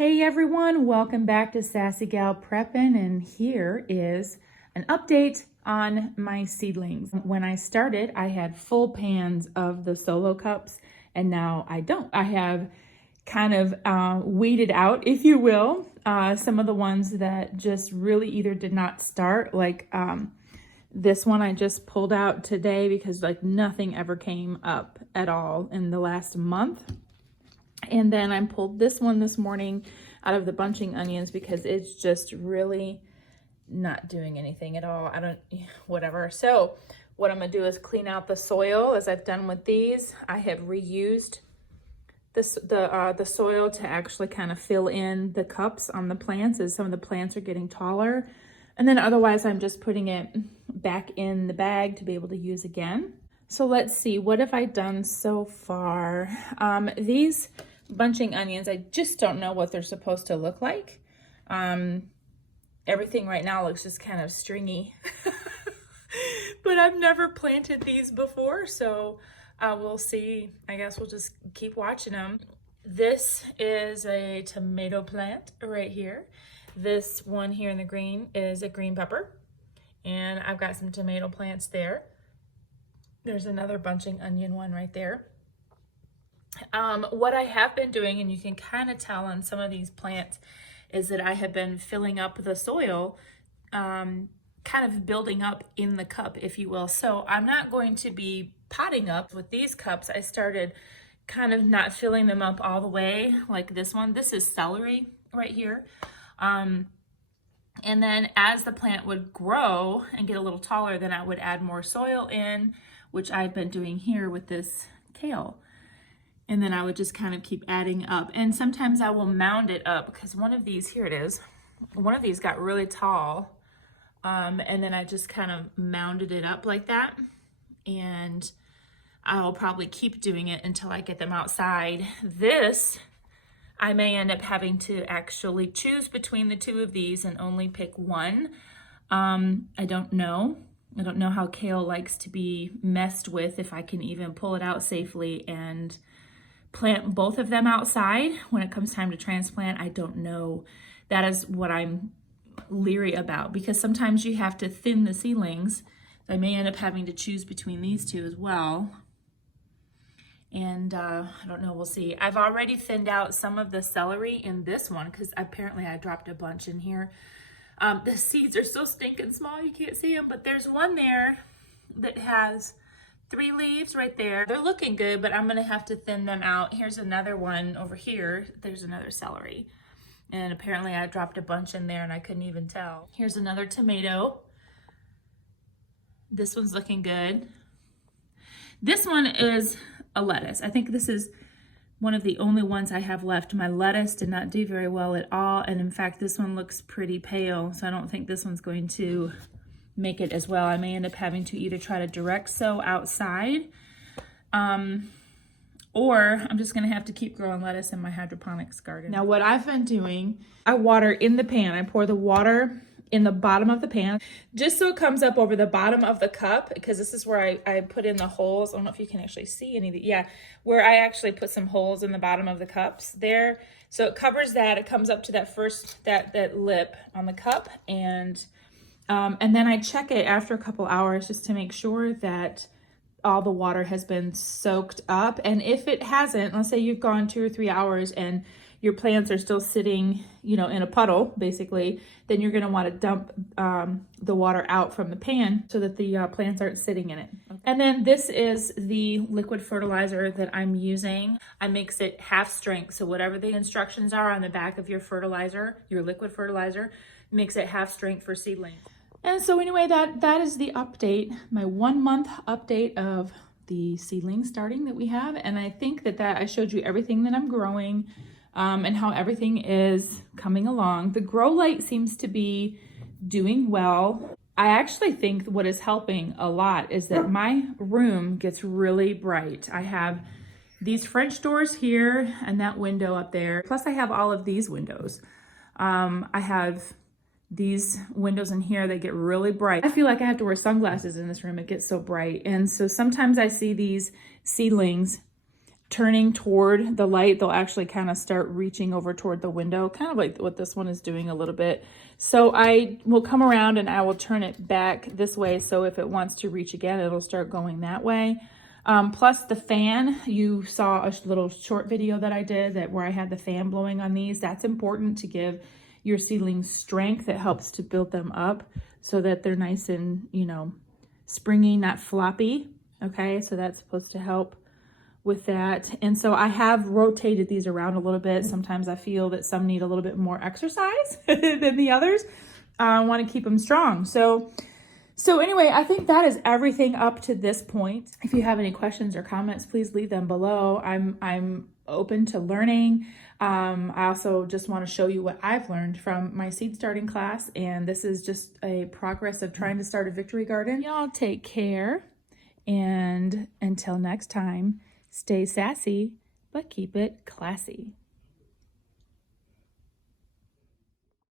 Hey everyone, welcome back to Sassy Gal Preppin', and here is an update on my seedlings. When I started, I had full pans of the solo cups, and now I don't. I have kind of weeded out, if you will, some of the ones that just really either did not start, like this one I just pulled out today because like nothing ever came up at all in the last month. And then I pulled this one this morning out of the bunching onions because it's just really not doing anything at all. Whatever. So what I'm gonna do is clean out the soil as I've done with these. I have reused the soil to actually kind of fill in the cups on the plants as some of the plants are getting taller. And then otherwise I'm just putting it back in the bag to be able to use again. So let's see, what have I done so far? These bunching onions, I just don't know what they're supposed to look like. Everything right now looks just kind of stringy, but I've never planted these before, so we'll see. I guess we'll just keep watching them. This is a tomato plant right here. This one here in the green is a green pepper, and I've got some tomato plants there. There's another bunching onion one right there. What I have been doing, and you can kind of tell on some of these plants, is that I have been filling up the soil, kind of building up in the cup, if you will. So I'm not going to be potting up with these cups. I started kind of not filling them up all the way like this one. This is celery right here. And then as the plant would grow and get a little taller, then I would add more soil in, which I've been doing here with this kale. And then I would just kind of keep adding up. And sometimes I will mound it up because one of these, here it is, one of these got really tall. And then I just kind of mounded it up like that. And I'll probably keep doing it until I get them outside. This, I may end up having to actually choose between the two of these and only pick one. I don't know. I don't know how kale likes to be messed with, if I can even pull it out safely and plant both of them outside when it comes time to transplant. I don't know. That is what I'm leery about, because sometimes you have to thin the seedlings. I may end up having to choose between these two as well. And I don't know, we'll see. I've already thinned out some of the celery in this one because apparently I dropped a bunch in here. The seeds are so stinking small you can't see them, but there's one there that has 3 leaves right there. They're looking good, but I'm gonna have to thin them out. Here's another one over here. There's another celery. And apparently I dropped a bunch in there and I couldn't even tell. Here's another tomato. This one's looking good. This one is a lettuce. I think this is one of the only ones I have left. My lettuce did not do very well at all. And in fact, this one looks pretty pale. So I don't think this one's going to make it as well. I may end up having to either try to direct sow outside, or I'm just gonna have to keep growing lettuce in my hydroponics garden. Now what I've been doing, I water in the pan. I pour the water in the bottom of the pan, just so it comes up over the bottom of the cup, because this is where I put in the holes. I don't know if you can actually see any of the, yeah, where I actually put some holes in the bottom of the cups there. So it covers that, it comes up to that first, that lip on the cup, and then I check it after a couple hours just to make sure that all the water has been soaked up. And if it hasn't, let's say you've gone 2 or 3 hours and your plants are still sitting, you know, in a puddle, basically, then you're gonna wanna dump the water out from the pan so that the plants aren't sitting in it. Okay. And then this is the liquid fertilizer that I'm using. I mix it half strength. So whatever the instructions are on the back of your fertilizer, your liquid fertilizer, mix it half strength for seedlings. And so anyway, that is the update, my 1 month update of the seedling starting that we have. And I think that I showed you everything that I'm growing, and how everything is coming along. The grow light seems to be doing well. I actually think what is helping a lot is that my room gets really bright. I have these French doors here and that window up there. Plus I have all of these windows. I have these windows in here that get really bright. I feel like I have to wear sunglasses in this room. It gets so bright. And so sometimes I see these seedlings turning toward the light, they'll actually kind of start reaching over toward the window, kind of like what this one is doing a little bit. So I will come around and I will turn it back this way. So if it wants to reach again, it'll start going that way. Plus the fan, you saw a little short video that I did where I had the fan blowing on these. That's important to give your seedlings strength. It helps to build them up so that they're nice and, you know, springy, not floppy. Okay, so that's supposed to help with that. And so I have rotated these around a little bit. Sometimes I feel that some need a little bit more exercise than the others. I want to keep them strong. So anyway, I think that is everything up to this point. If you have any questions or comments, please leave them below. I'm open to learning. I also just want to show you what I've learned from my seed starting class. And this is just a progress of trying to start a victory garden. Y'all take care. And until next time, stay sassy, but keep it classy.